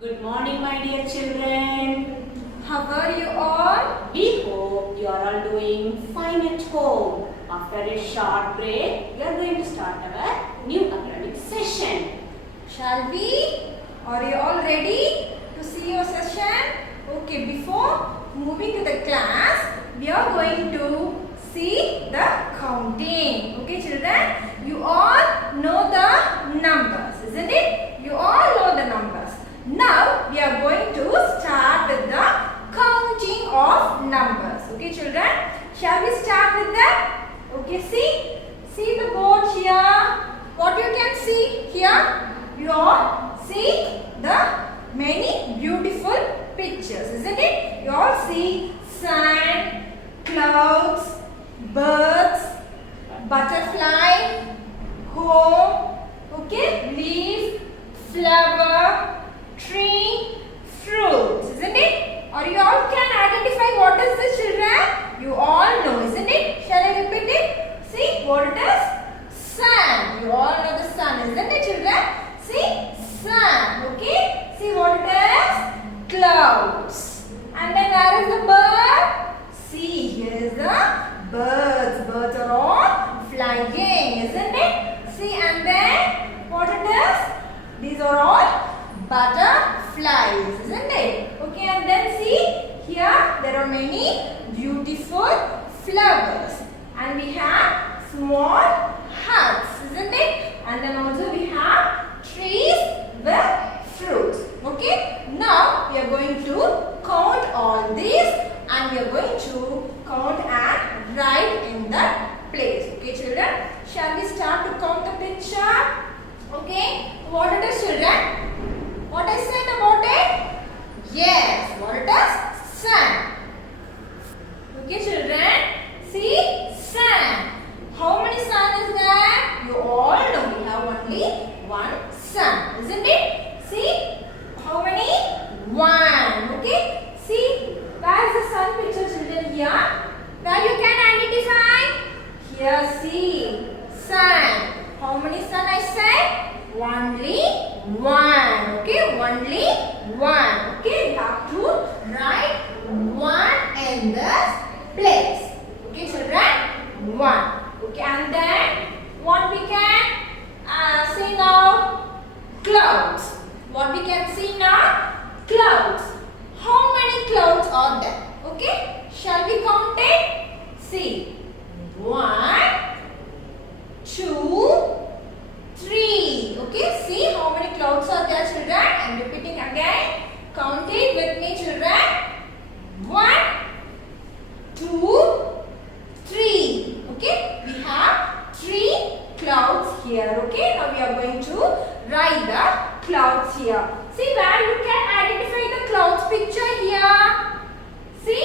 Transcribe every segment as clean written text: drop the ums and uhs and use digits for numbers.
Good morning, my dear children. How are you all? We hope you are all doing fine at home. After a short break, we are going to start our new academic session. Shall we? Are you all ready to see your session? Okay, before moving to the class, we are going to see the counting. Okay, children? You all know the numbers, isn't it? You all know the numbers. Now, we are going to start with the counting of numbers. Okay, children? Shall we start with that? Okay, see the board here. What you can see here? You all see the many beautiful pictures, isn't it? You all see sun, clouds, birds, butterfly, home, okay, leaf, flower, tree, fruits, isn't it? Or you all can identify what is this, children? You all know, isn't it? Shall I repeat it? See what it is? Sun. You all know the sun, isn't it, children? See, sun. Okay. See what it is? Clouds. And then where is the bird? See, here is the birds. Birds are all flying, isn't it? See, and then what it is? These are all butterflies, isn't it? Okay, and then see, here there are many beautiful flowers. And we have small huts, isn't it? And then also we have trees with fruits. Okay, now we are going to count all these and we are going to count and write in the place. Okay, children, shall we start to count the picture? Okay, what it is, children? What I said about it? Yes, what it is? Sun. Okay, children, see, sun. How many sun is there? You all know we have only one sun, isn't it? See, how many? One. Okay, see, where is the sun picture, children? Here, where you can identify? Here, see, sun. How many sun I said? Only one. Okay, only one. Okay, we have to write one in this place. Okay, children, one. Okay, and then what we can see now? Clouds. What we can see now? Clouds. How many clouds are there? Okay, shall we count it? See, 1, 2, 3. Okay, see how many clouds are there, children? I am repeating again. Count it with me, children. 1, 2, 3. Okay, we have 3 clouds here. Okay, now we are going to write the clouds here. See where you can identify the clouds picture here. See,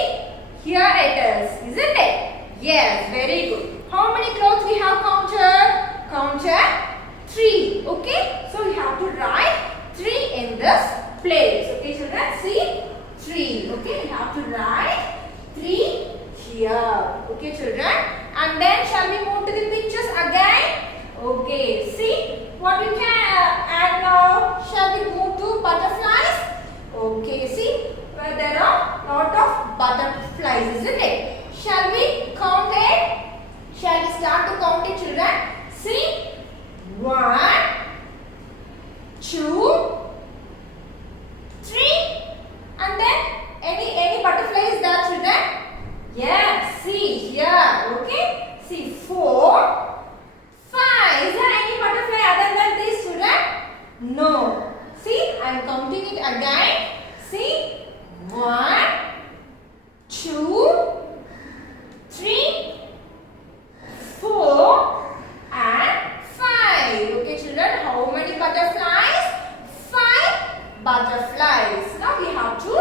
here it is, isn't it? Yes, very good. How many clouds we have counted? Counted 3. Okay, so we have to write 3 in this place. Okay, children, see 3. Okay, we have to write 3 here. Okay, children, and then shall we move to the pictures again? Okay, see what we can add now. Shall we move to butterflies? Okay, see where there are lot of butterflies, isn't it? Shall we count it? Shall we start to count it, children? See, 1, 2, 3, and then any butterfly is there, children? Yes, see here. Okay, see 4, 5. Is there any butterfly other than this, children? No. See, I am counting it again. See, 1, 2, 3, 4, and 5. Okay, children, how many butterflies? 5 butterflies. Now we have to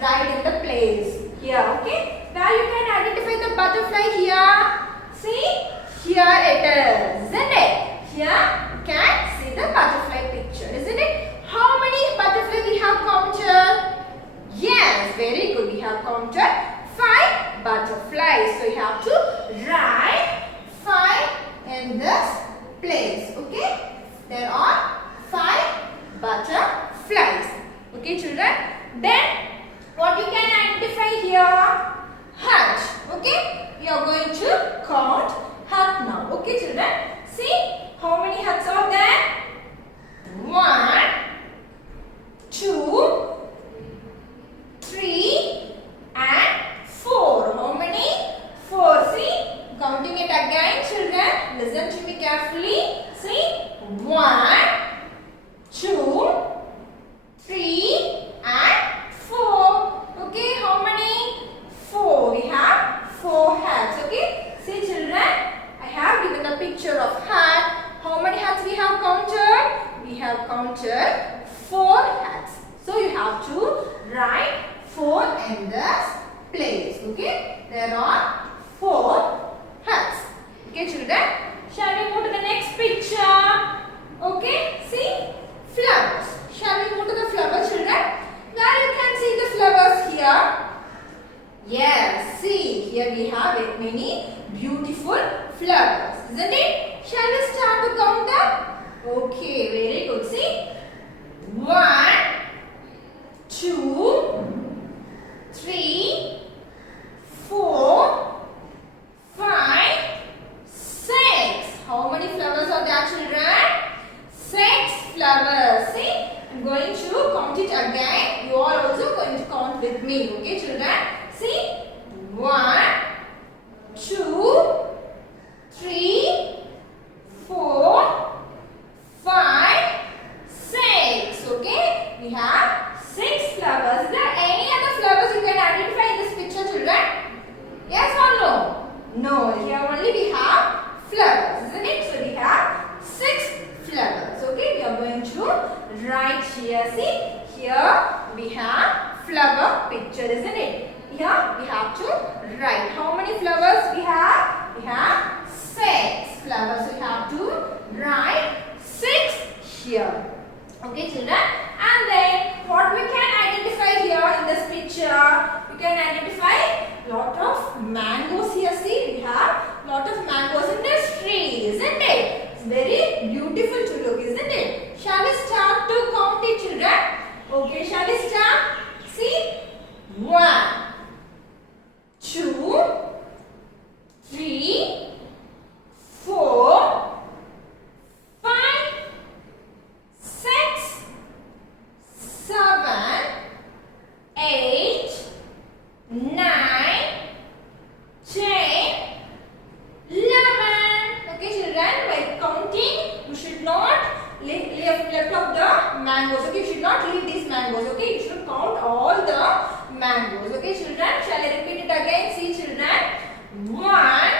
write in the place here. Okay, where you can identify the butterfly here. See, here it is, isn't it? Here you can see the butterfly picture, isn't it? How many butterflies we have counted? Yes, very Okay, children. Then what you can identify here? Hut. Okay, we are going to count hut now. Okay, children. See how many huts are there? 1, 2, 3 and 4. How many? 4. See, counting it again, children. Listen to me carefully. See, 1, 2, 3 and 4. Okay, how many? 4. We have 4 huts. Okay, see, children, I have given a picture of hut. How many huts we have counted? We have counted 4 huts. So you have to write 4 in this place. Okay, there are 4 huts. Okay, children, shall we move to the next picture? Okay, see, flowers. Shall we move to the flower, children? Where you can see the flowers here? Yes, see, here we have many beautiful flowers, isn't it? Shall we start to count them? Okay, very good. See, 1, 2, 3, 4, 5, 6. How many flowers are there, children? 6 flowers. See, I'm going to count it again. You are also going to count with me. Okay, children? See, 1, 2, 3, 4, 5, 6. Okay, we have 6 flowers. Is there any other flowers you can identify in this picture, children? Yes or no? No, here only we have flowers, isn't it? So we have 6 flowers. Okay, we are going to write here. See, here we have flower picture, isn't it? Here we have to write. How many flowers we have? We have 6 flowers. So we have to write 6 here. Okay, children. And then what we can identify here in this picture? We can identify lot of mangoes here. See, we have lot of mangoes in this tree, isn't it? It's very beautiful to look, isn't it? Shall we start to count it, children? Okay, shall we start? See, 1, 2, 3, 4, 5, 6, 7, 8, 9, 10, 11. Okay, children, while counting, you should not left of the mangoes. Okay, you should not leave these mangoes. Okay, you should count all the mangoes. Okay, children, shall I repeat it again? See, children, 1,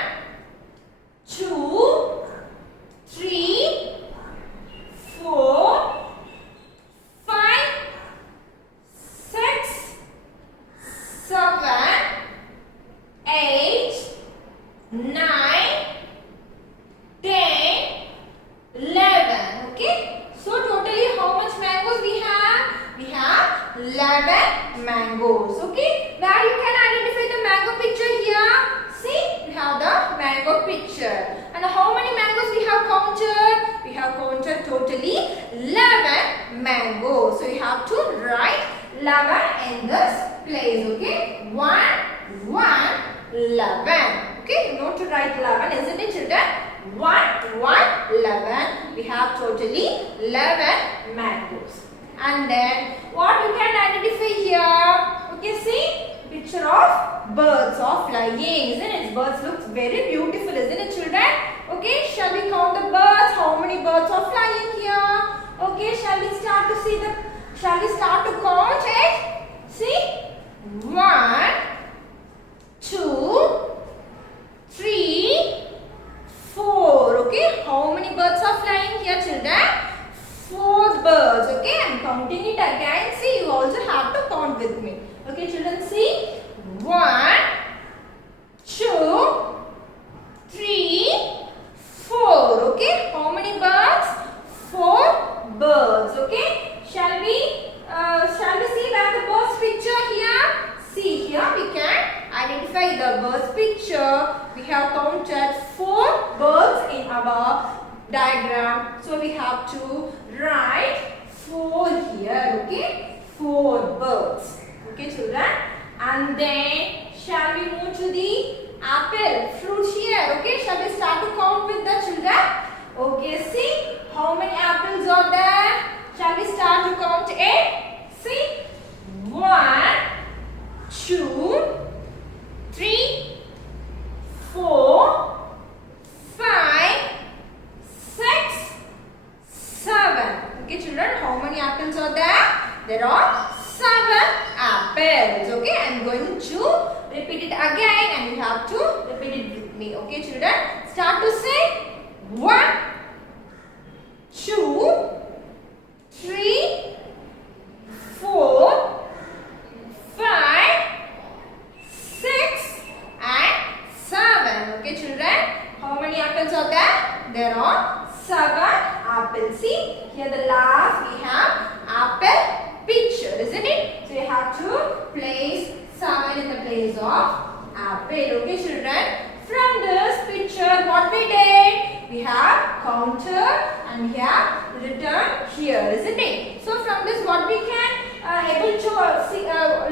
2, 3, 4, 5, 6, 7, 8, 9, 10, 11. Okay, so totally how much mangoes we have? We have 11 mangoes. Okay, where you can identify the mango picture here? See, we have the mango picture. And how many mangoes we have counted? We have counted totally 11 mangoes. So you have to write 11 in this place. Okay, 1, 1, 11. Okay, you know to write 11, isn't it, children? 1, 1, 11. We have totally 11 mangoes. And then what you can identify here? Okay, see, picture of birds are flying, isn't it? Birds looks very beautiful, isn't it, children? Okay, shall we count the birds? How many birds are flying here? Okay, shall we start to count it? See, 1, 2, 3, 4. Okay, how many birds are flying here, children? 4 birds. Okay, I am counting it again. See, you also have to count with me. Okay, children, see, 1, 2, 3, 4. Okay, how many birds? 4 birds. Okay, shall we see where the bird's picture here? See, here we can identify the bird's picture. We have counted 4 birds in our diagram. So we have to write 4 here. Okay, 4 4 birds. Okay, children. And then shall we move to the apple fruit here? Okay, shall we start to count with the children? Okay, see how many apples are there? Shall we start to count it? See, 1, 2, 3, 4, 5, 6, 7. Okay, children, how many apples are there? There are 7 apples. Okay, I am going to repeat it again and you have to repeat it with me. Okay, children, start to say 1, 2, 3, 4, 5, 6 and 7. Okay, children, how many apples are there? There are 7 apples. See, here the last we have apple picture, isn't it? So you have to place 7 in the place of apple. Okay, children. From this picture, what we did? We have counted and we have written here, isn't it? So from this, what we can able to see,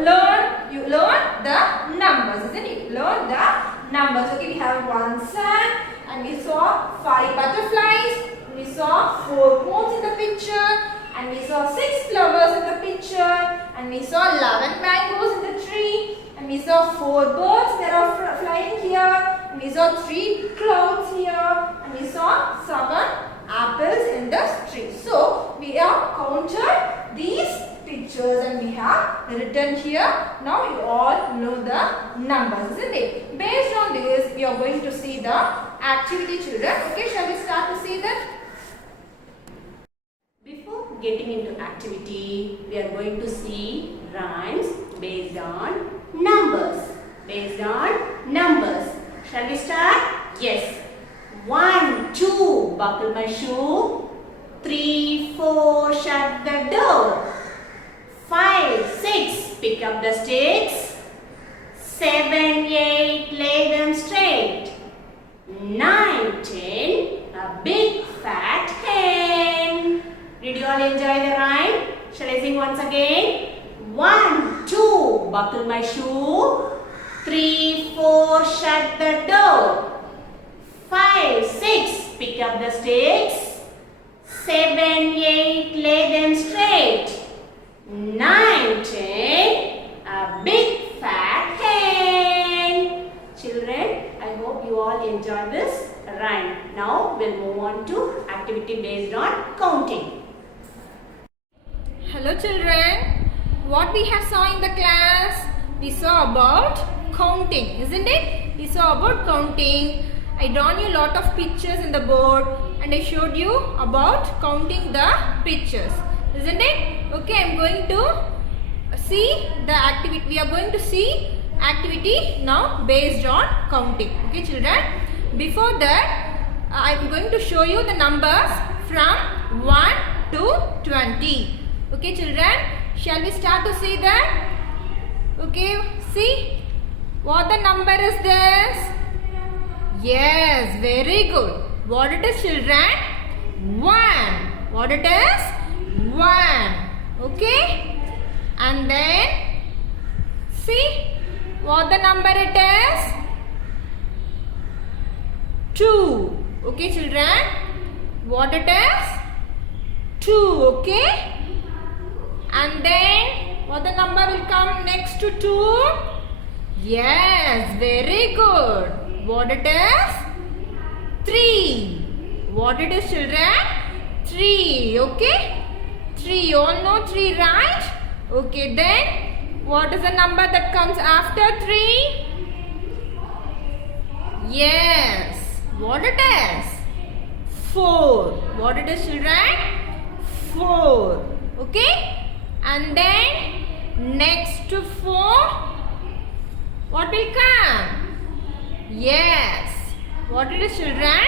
learn. You learn the numbers, isn't it? Learn the numbers. Okay, we have 1 sun and we saw 5 butterflies. We saw 4 cones in the picture. And we saw 6 flowers in the picture, and we saw 11 mangoes in the tree, and we saw 4 birds that are flying here, and we saw 3 clouds here, and we saw 7 apples in the tree. So we have counted these pictures and we have written here. Now you all know the numbers, isn't it? Based on this, we are going to see the activity, children. Okay, shall we start to see that? Before getting into activity, we are going to see rhymes based on numbers. Based on numbers. Shall we start? Yes. 1, 2, buckle my shoe. 3, 4, shut the door. 5, 6, pick up the sticks. 7, 8, lay them straight. 9, 10, a big fat hen. Did you all enjoy the rhyme? Shall I sing once again? 1, 2, buckle my shoe. 3, 4, shut the door. 5, 6, pick up the sticks. 7, 8, lay them straight. 9, 10, a big fat hen. Children, I hope you all enjoy this rhyme. Now we'll move on to activity based on counting. Hello children, what we have saw in the class, we saw about counting, isn't it? We saw about counting. I drawn you lot of pictures in the board and I showed you about counting the pictures, isn't it? Okay, I am going to see the activity. We are going to see activity now based on counting. Okay children, before that I am going to show you the numbers from 1 to 20. Okay children, shall we start to see that? Okay, see what the number is this? Yes, very good. What it is children? 1. What it is? 1. Okay, and then see what the number it is? 2. Okay children, what it is? 2. Okay, and then what the number will come next to 2? Yes, very good. What it is? 3. What it is children? 3. Okay, 3. You all know 3, right? Okay, then what is the number that comes after 3? Yes, what it is? 4. What it is children? 4. Okay, and then next to 4, what will come? Yes, what it is children?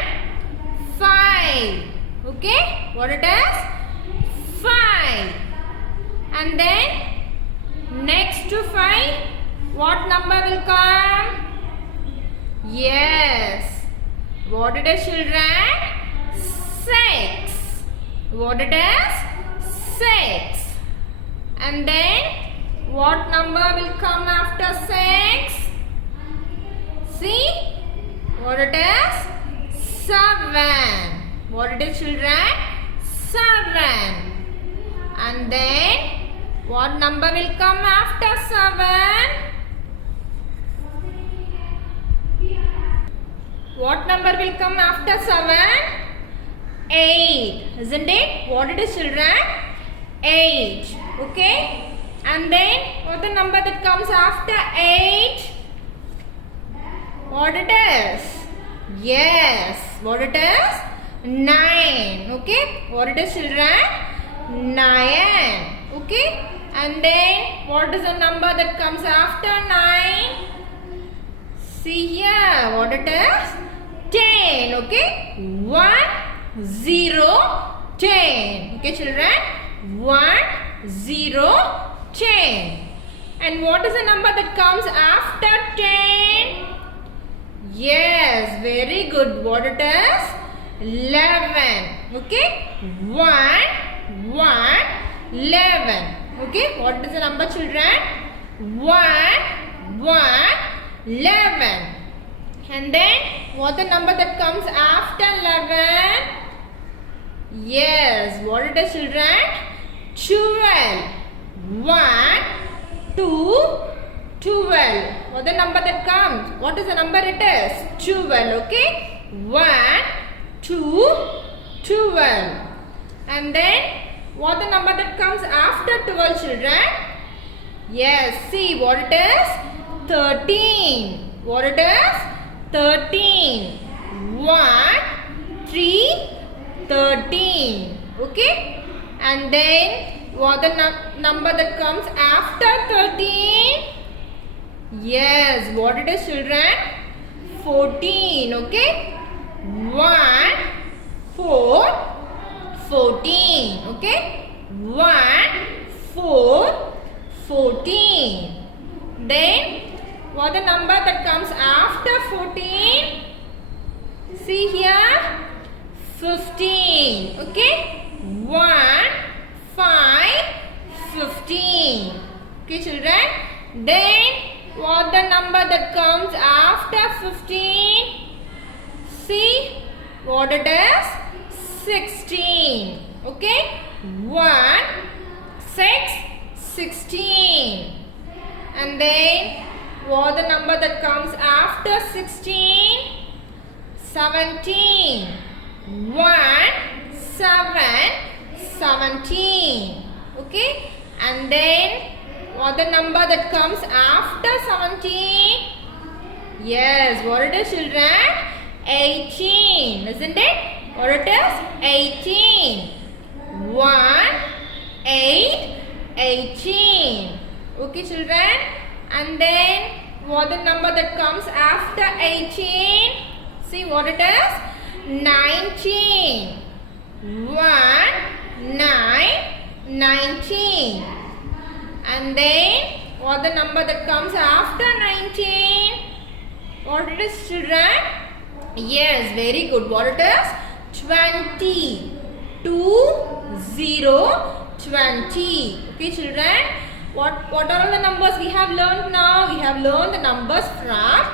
5. Okay, what it is? 5. And then next to 5, what number will come? Yes, what it is children? 6. What it is? 6. And then what number will come after 6? See what it is? 7. What it is, children? 7. And then what number will come after 7? What number will come after 7? 8. Isn't it? What it is, children? 8. Okay. And then what the number that comes after 8? What it is? Yes. What it is? 9. Okay. What it is, children? 9. Okay. And then what is the number that comes after 9? See here. What it is? 10. Okay. 1, 0, 10. Okay, children. 1, 0, 10. And what is the number that comes after 10? Yes, very good. What it is? 11. Okay. 1, 1, 11. Okay. What is the number, children? 1, 1, 11. And then what the number that comes after 11? Yes. What it is, children? 12. 1, 2, 12. What the number that comes? What is the number it is? 12. Okay. 1, 2, 12. And then what the number that comes after 12, children? Yes. See what it is? 13. What it is? 13. 1, 3, 13. Okay. And then what the number that comes after 13? Yes. What it is, children? 14. Okay. 1, 4, 14. Okay. 1, 4, 14. Then what the number that comes after 14? See here. 15. Okay. 1, 5, 15. Okay, children. Then what the number that comes after 15? See what it is? 16. Okay. 1, 6, 16. And then what the number that comes after 16? 17. 1, 7, 17. Okay. And then what the number that comes after 17? Yes. What it is, children? 18. Isn't it? What it is? 18. 1, 8, 18. Okay, children. And then what the number that comes after 18? See what it is? 19. 1, 9, 19. And then what the number that comes after 19? What it is, children? Yes, very good. What it is? 20. 2, 0, 20. Okay, children. What are all the numbers we have learned now? We have learned the numbers from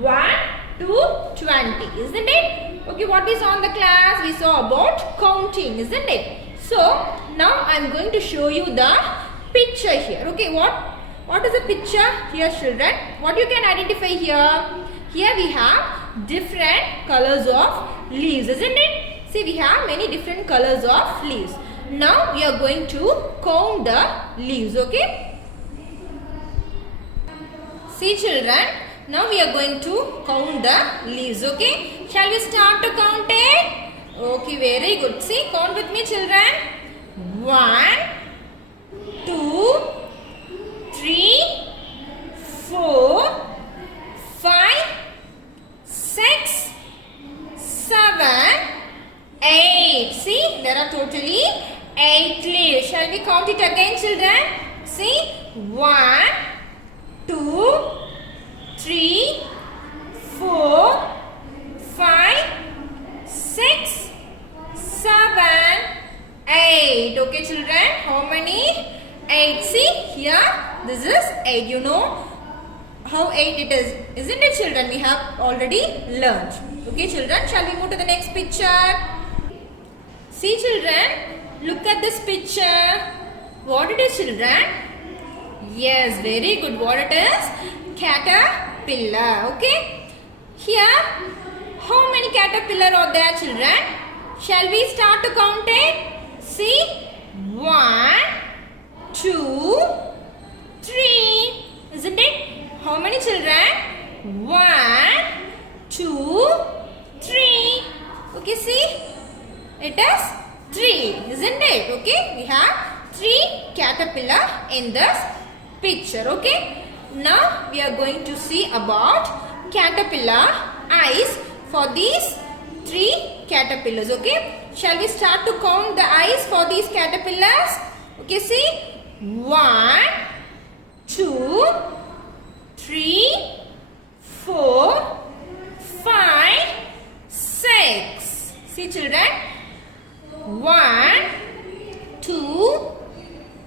1 to 20, isn't it? Okay, what we saw in the class? We saw about counting, isn't it? So, now I am going to show you the picture here. Okay, what is the picture here, children? What you can identify here? Here we have different colors of leaves, isn't it? See, we have many different colors of leaves. Now we are going to count the leaves, okay? See, children, now we are going to count the leaves, okay? Shall we start to count it? Okay, very good. See, count with me, children. 1, 2, 3, 4, 5, 6, 7, 8. See, there are totally 8 leaves. Shall we count it again, children? See, 1, 2, 3, 4, 5, 6, 7, 8. Okay, children. How many? 8. See, this is 8. You know how 8 it is, isn't it, children? We have already learned. Okay, children, shall we move to the next picture? See, children, look at this picture. What it is, children? Yes, very good. What it is? Caterpillar. Okay. Here, how many caterpillar are there, children? Shall we start to count it? See, 1, 2, 3. Isn't it? How many children? 1, 2, 3. Okay, see? It is 3, isn't it? Okay, we have 3 caterpillar in this picture. Okay, now we are going to see about caterpillar eyes for these 3 caterpillars. Okay, shall we start to count the eyes for these caterpillars? Okay, see, 1, 2, 3, 4, 5, 6. See, children, 1, 2,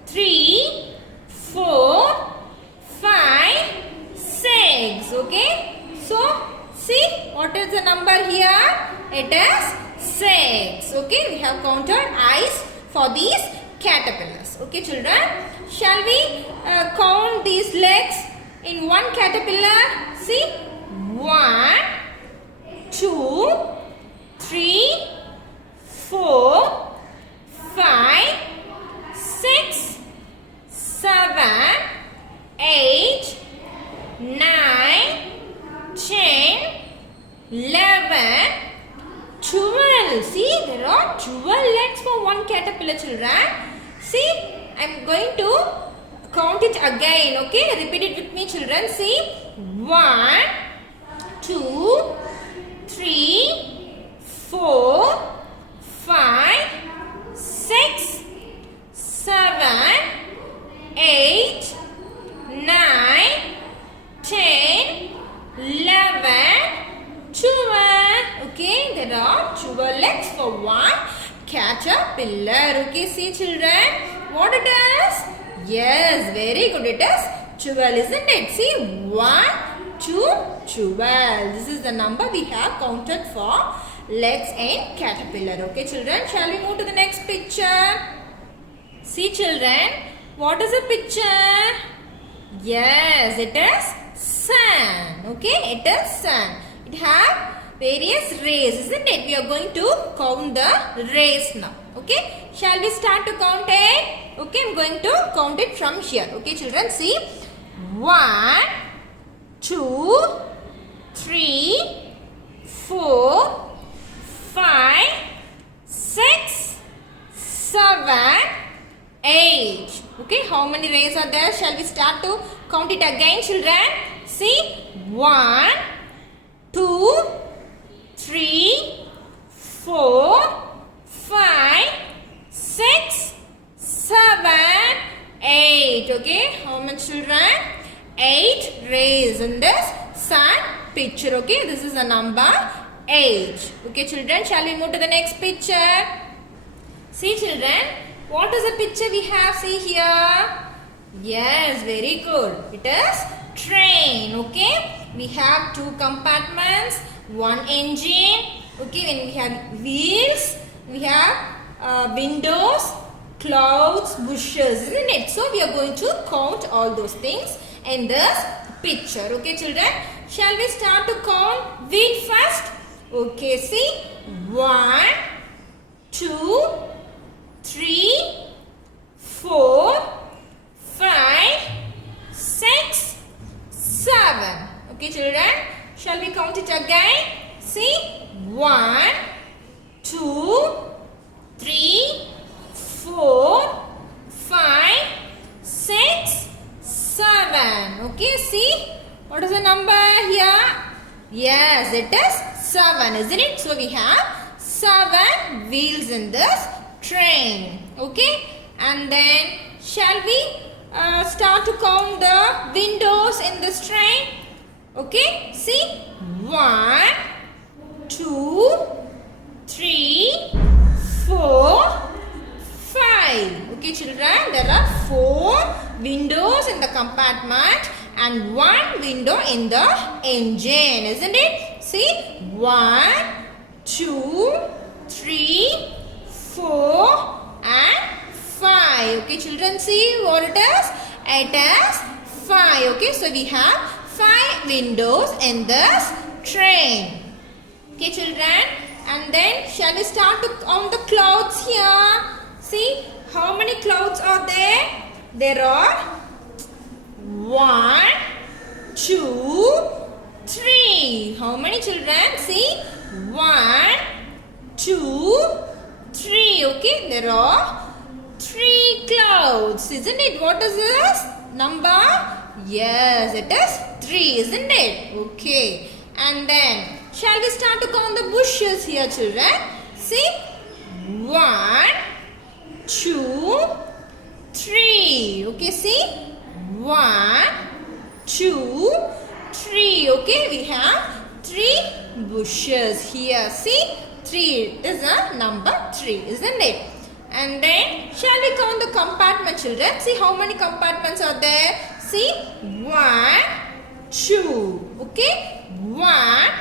3, 4, 5, 6. Okay, so see what is the number here? It is 6. Okay, we have counted eyes for these caterpillars. Okay, children, shall we count these legs in one caterpillar? See, 1, 2, 3, 4, 5, 6, 7, 8, 9, 10, 11, 12. See, there are 12 legs for one caterpillar, children. See, I am going to count it again. Okay, repeat it with me, children. See, 1, 2, 3, 4, 5, 6, 7, 8, 9, 10, 11, 12. Okay, there are 12 legs for one caterpillar. Okay, see, children, what it is? Yes, very good. It is 12, isn't it? See, 1, 2, 12. This is the number we have counted for legs in caterpillar. Okay, children, shall we move to the next picture? See, children, what is the picture? Yes, it is sun. Okay, it is sun. It has various rays, isn't it? We are going to count the rays now. Okay, shall we start to count it? Okay, I'm going to count it from here. Okay, children, see, 1, 2, 3, 4, 5, 6, 7, 8. Okay, how many rays are there? Shall we start to count it again, children? See, 1, 2, 3, 4, 5, 6, 7, 8. Okay, how many children? 8 rays in this sun picture. Okay, this is the number 8. Okay, children, shall we move to the next picture? See, children, what is the picture we have? See here. Yes, very good. It is train. Okay, we have 2 compartments, 1 engine. Okay, when we have wheels, we have windows, clouds, bushes, isn't it? So we are going to count all those things in this picture. Okay, children, shall we start to count wheel first? Okay, see, 1, 2, 3, 4, 5, 6, 7. Okay, children, shall we count it again? See, 1, 2, 3, 4, 5, 6, 7. Okay, see, what is the number here? Yes, it is 7, isn't it? So we have 7 wheels in this train. Okay, and then shall we start to count the windows in this train? Okay, see, 1, 2, 3, 4, 5. Okay, children, there are 4 windows in the compartment and 1 window in the engine, isn't it? See, 1, 2, 3, 4 and 5. Okay, children, see what it is? It is 5. Okay, so we have 5 windows in this train. Okay, children, and then shall we start to count the clouds here? See, how many clouds are there? There are 1, 2, 3. How many children? See, 1, 2, 3. Okay, there are 3 clouds. Isn't it? What is this number? Yes, it is 3, isn't it? Okay, and then shall we start to count the bushes here, children? See, 1, 2, 3. Okay, see, 1, 2, 3. Okay, we have 3 bushes here. See, 3. It is a number 3, isn't it? And then shall we count the compartment, children? See how many compartments are there? See, 1, 2. Okay, 1,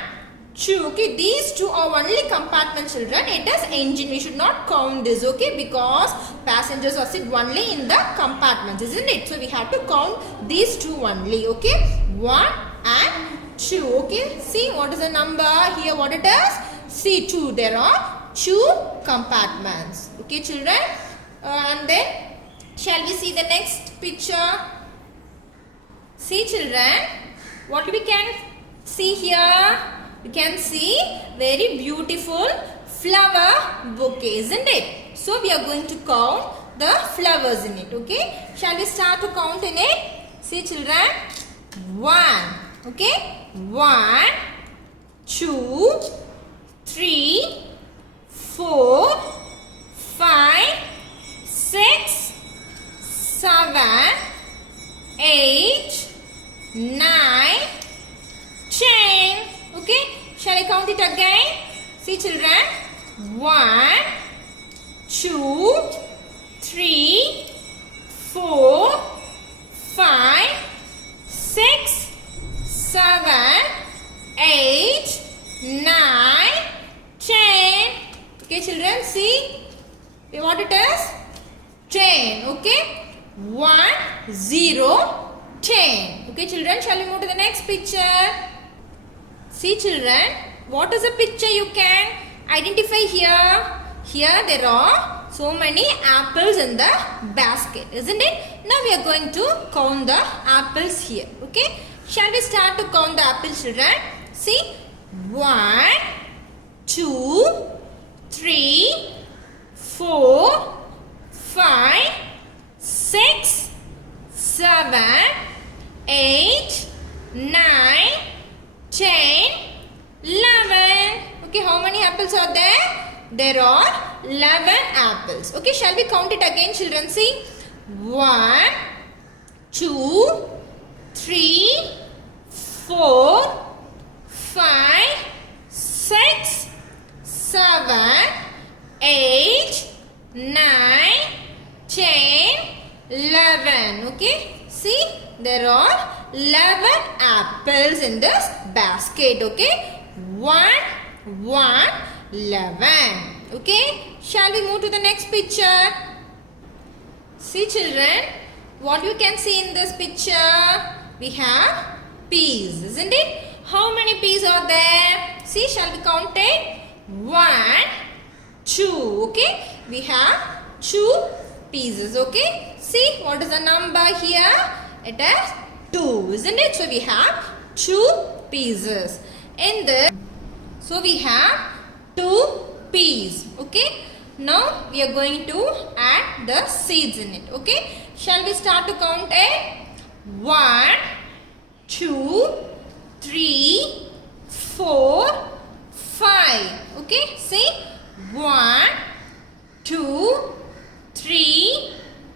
2. Okay, these 2 are only compartment, children. It is engine. We should not count this, okay, because passengers are sit only in the compartments, isn't it? So we have to count these 2 only. Okay, 1 and 2. Okay, see what is the number here? What it is? See, 2. There are 2 compartments. Okay, children, and then shall we see the next picture? See, children, what we can see here? We can see very beautiful flower bouquet, isn't it? So we are going to count the flowers in it. Okay, shall we start to count in it? See, children, 1. Okay, 1, 2, 3, 4, 5, 6, 7, 8, 9, 10. Okay, shall I count it again? See, children, 1, 2, 3, 4, 5, 6, 7, 8, 9, 10. Okay, children, see what it is? 10. Okay, 1, 0, 10. Okay, children, shall we move to the next picture? See, children, what is the picture you can identify here? Here there are so many apples in the basket, isn't it? Now we are going to count the apples here. Okay, shall we start to count the apples, children? See, 1, 2, 3, 4, 5, 6, 7, 8, 9, 10, 11. Okay, how many apples are there? There are 11 apples. Okay, shall we count it again, children? See, 1, 2, 3, 4, 5, 6, 7, 8, 9, 10, 11. Okay, see, there are 11 apples in this basket. Okay, 1, 1, 11. Okay, shall we move to the next picture? See, children, what you can see in this picture? We have peas, isn't it? How many peas are there? See, shall we count it? 1, 2. Okay, we have 2 pieces. Okay, see what is the number here? It is 2, isn't it? So we have 2 pieces in this. So we have 2 peas. Okay, now we are going to add the seeds in it. Okay, shall we start to count it? 1, 2, 3, 4, 5. Okay, see, 1, 2, 3,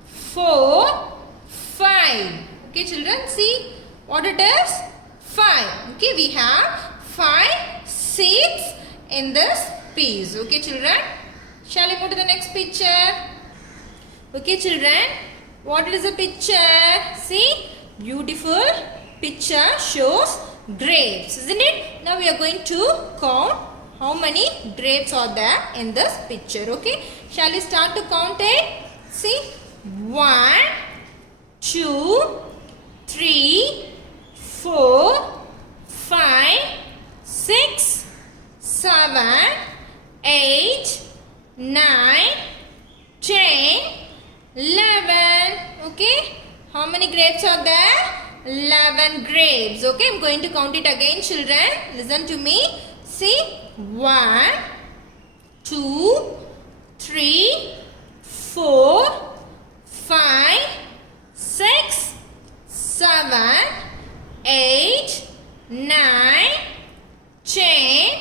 4, 5. Okay, children, see what it is? 5. Okay, we have 5 seeds in this piece. Okay, children, shall we move to the next picture? Okay, children, what is the picture? See, beautiful picture shows grapes, isn't it? Now we are going to count how many grapes are there in this picture. Okay, shall we start to count it? See, 1, 2, 3, 4, 5, 6, 7, 8, 9, 10, 11. Okay, how many grapes are there? 11 grapes. Okay, I'm going to count it again, children. Listen to me. See, 1, 2, 3, 4, 5, 6, 7, 8, 9, 10,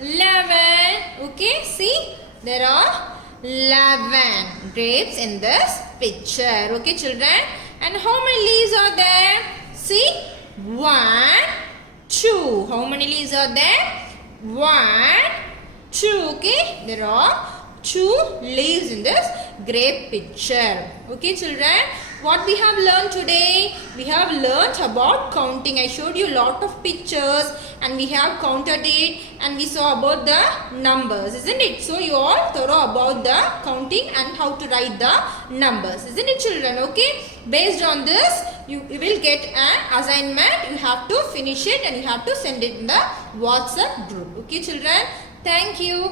11. Okay, see, there are 11 grapes in this picture. Okay, children, and how many leaves are there? See, 1, 2. How many leaves are there? 1, 2. Okay, there are 2 leaves in this grape picture. Okay, children, what we have learned today? We have learned about counting. I showed you a lot of pictures and we have counted it and we saw about the numbers, isn't it? So you all thorough about the counting and how to write the numbers, isn't it, children? Okay, based on this you will get an assignment. You have to finish it and you have to send it in the WhatsApp group. Okay, children, thank you.